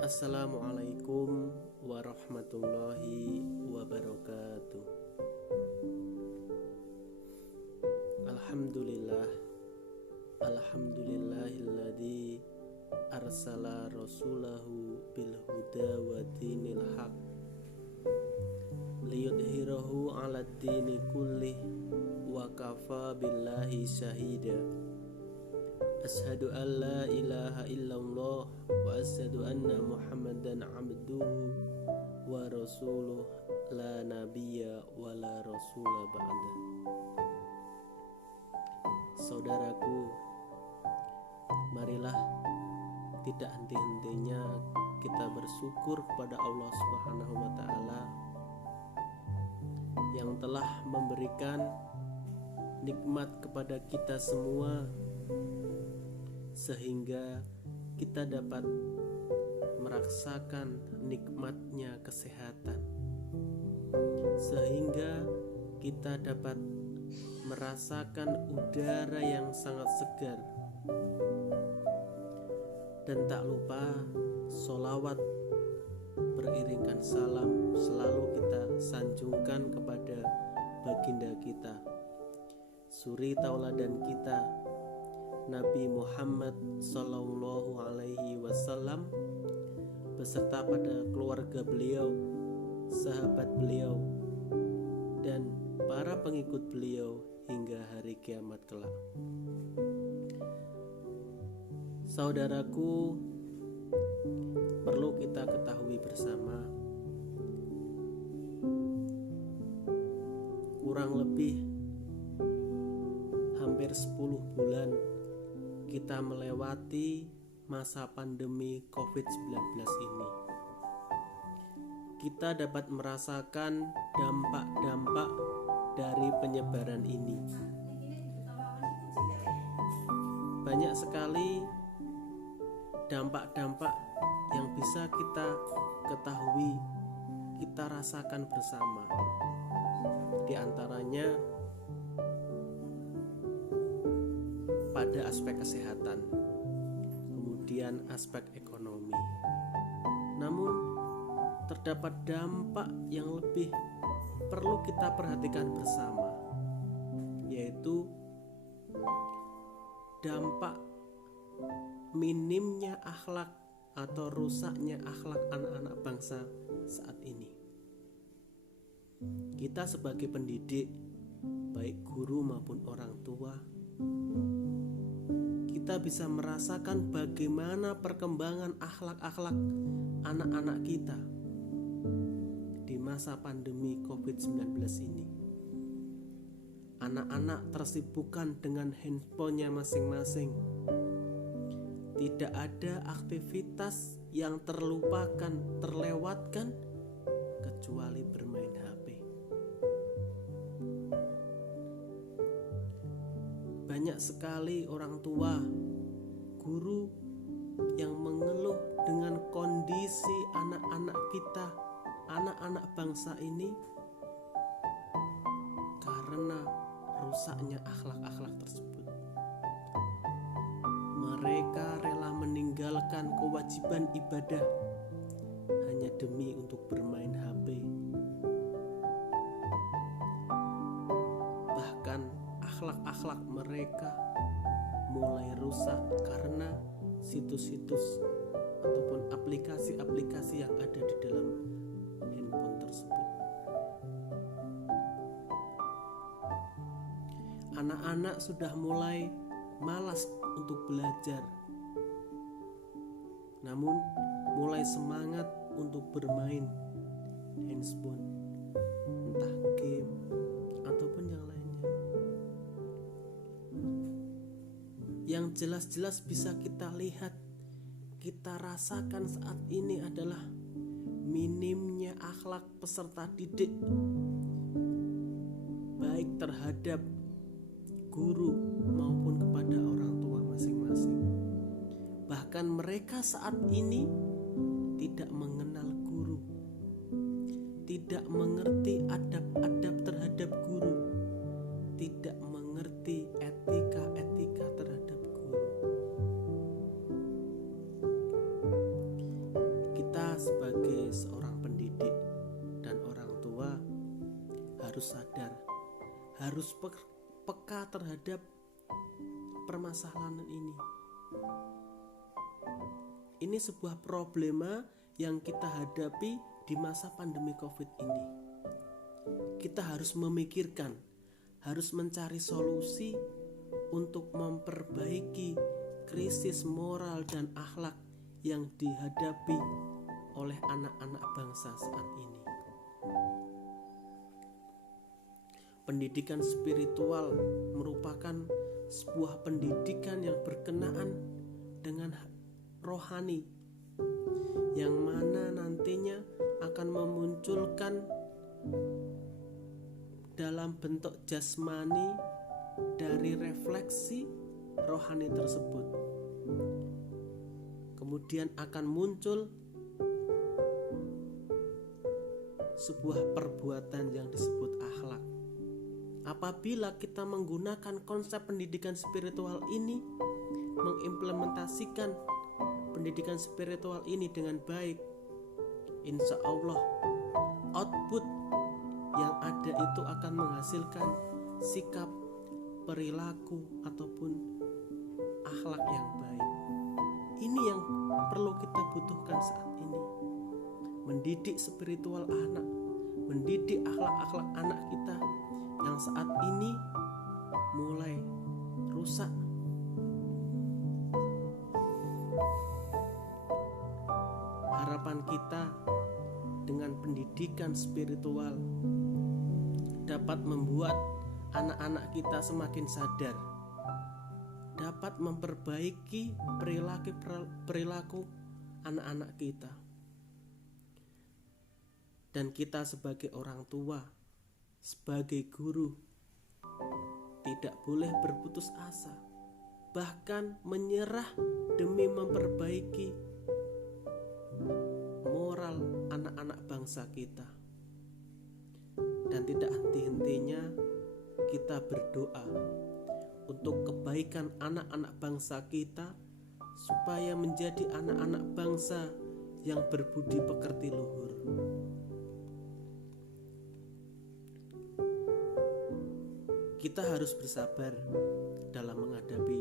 Assalamualaikum warahmatullahi wabarakatuh. Alhamdulillah, alhamdulillahilladzi arsala rasulahu bil huda wa dinil haq liyudhhirahu 'alad dini kullih wa kafa billahi syahida. Asyhadu an la ilaha illallah wa asyhadu anna Muhammadan abduhu wa rasuluh la nabiyya wa la rasula ba'da. Saudaraku, marilah tidak henti-hentinya kita bersyukur kepada Allah Subhanahu wa taala yang telah memberikan nikmat kepada kita semua sehingga kita dapat merasakan nikmatnya kesehatan, sehingga kita dapat merasakan udara yang sangat segar. Dan tak lupa sholawat beriringkan salam selalu kita sanjungkan kepada baginda kita, suri tauladan kita, Nabi Muhammad Sallallahu Alaihi Wasallam, beserta pada keluarga beliau, sahabat beliau, dan para pengikut beliau hingga hari kiamat kelak. Saudaraku, perlu kita ketahui bersama, kurang lebih hampir 10 bulan kita melewati masa pandemi COVID-19 ini. Kita dapat merasakan dampak-dampak dari penyebaran ini. Banyak sekali dampak-dampak yang bisa kita ketahui, kita rasakan bersama. Di antaranya pada aspek kesehatan, kemudian aspek ekonomi. Namun terdapat dampak yang lebih perlu kita perhatikan bersama, yaitu dampak minimnya akhlak atau rusaknya akhlak anak-anak bangsa saat ini. Kita sebagai pendidik, baik guru maupun orang tua, kita bisa merasakan bagaimana perkembangan akhlak-akhlak anak-anak kita di masa pandemi COVID-19 ini. Anak-anak tersibukkan dengan handphonenya masing-masing. Tidak ada aktivitas yang terlewatkan kecuali bermain HP. Banyak sekali orang tua, guru yang mengeluh dengan kondisi anak-anak kita, anak-anak bangsa ini, karena rusaknya akhlak-akhlak tersebut. Mereka rela meninggalkan kewajiban ibadah hanya demi untuk bermain HP. Bahkan akhlak-akhlak mereka mulai rusak karena situs-situs ataupun aplikasi-aplikasi yang ada di dalam handphone tersebut. Anak-anak sudah mulai malas untuk belajar, namun mulai semangat untuk bermain handphone, entah game ataupun yang lainnya. Yang jelas-jelas bisa kita lihat, kita rasakan saat ini adalah minimnya akhlak peserta didik, baik terhadap guru maupun kepada orang tua masing-masing. Bahkan mereka saat ini tidak mengenal guru, tidak mengerti adab-adab terhadap guru, tidak mengerti etika-etika terhadap guru. sebagai seorang pendidik dan orang tua harus sadar, harus peka terhadap permasalahan ini. Ini sebuah problema yang kita hadapi di masa pandemi COVID ini. Kita harus memikirkan, harus mencari solusi untuk memperbaiki krisis moral dan akhlak yang dihadapi oleh anak-anak bangsa saat ini. Pendidikan spiritual merupakan sebuah pendidikan yang berkenaan dengan rohani, yang mana nantinya akan memunculkan dalam bentuk jasmani dari refleksi rohani tersebut. Kemudian akan muncul sebuah perbuatan yang disebut akhlak. Apabila kita menggunakan konsep pendidikan spiritual ini, mengimplementasikan pendidikan spiritual ini dengan baik, insya Allah output yang ada itu akan menghasilkan sikap, perilaku ataupun akhlak yang baik. Ini yang perlu kita butuhkan saat ini. Mendidik spiritual anak, mendidik akhlak-akhlak anak kita yang saat ini mulai rusak. Harapan kita dengan pendidikan spiritual dapat membuat anak-anak kita semakin sadar, dapat memperbaiki perilaku anak-anak kita. Dan kita sebagai orang tua, sebagai guru, tidak boleh berputus asa, bahkan menyerah demi memperbaiki moral anak-anak bangsa kita. Dan tidak henti-hentinya kita berdoa untuk kebaikan anak-anak bangsa kita, supaya menjadi anak-anak bangsa yang berbudi pekerti luhur. Kita harus bersabar dalam menghadapi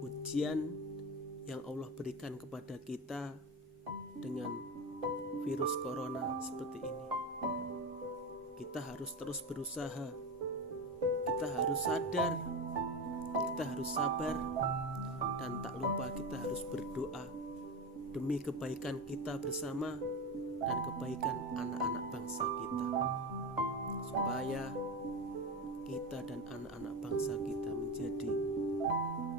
ujian yang Allah berikan kepada kita dengan virus corona seperti ini. Kita harus terus berusaha, kita harus sadar, kita harus sabar, dan tak lupa kita harus berdoa demi kebaikan kita bersama dan kebaikan anak-anak bangsa kita, supaya kita dan anak-anak bangsa kita menjadi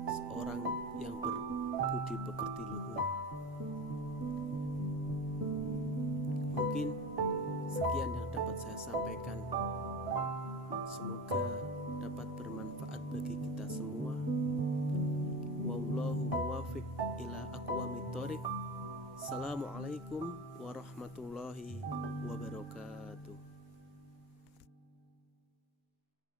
seorang yang berbudi pekerti luhur. Mungkin sekian yang dapat saya sampaikan. Semoga dapat bermanfaat bagi kita semua. Wallahu muwaffiq ila aqwamit thoriq. Assalamualaikum warahmatullahi wabarakatuh.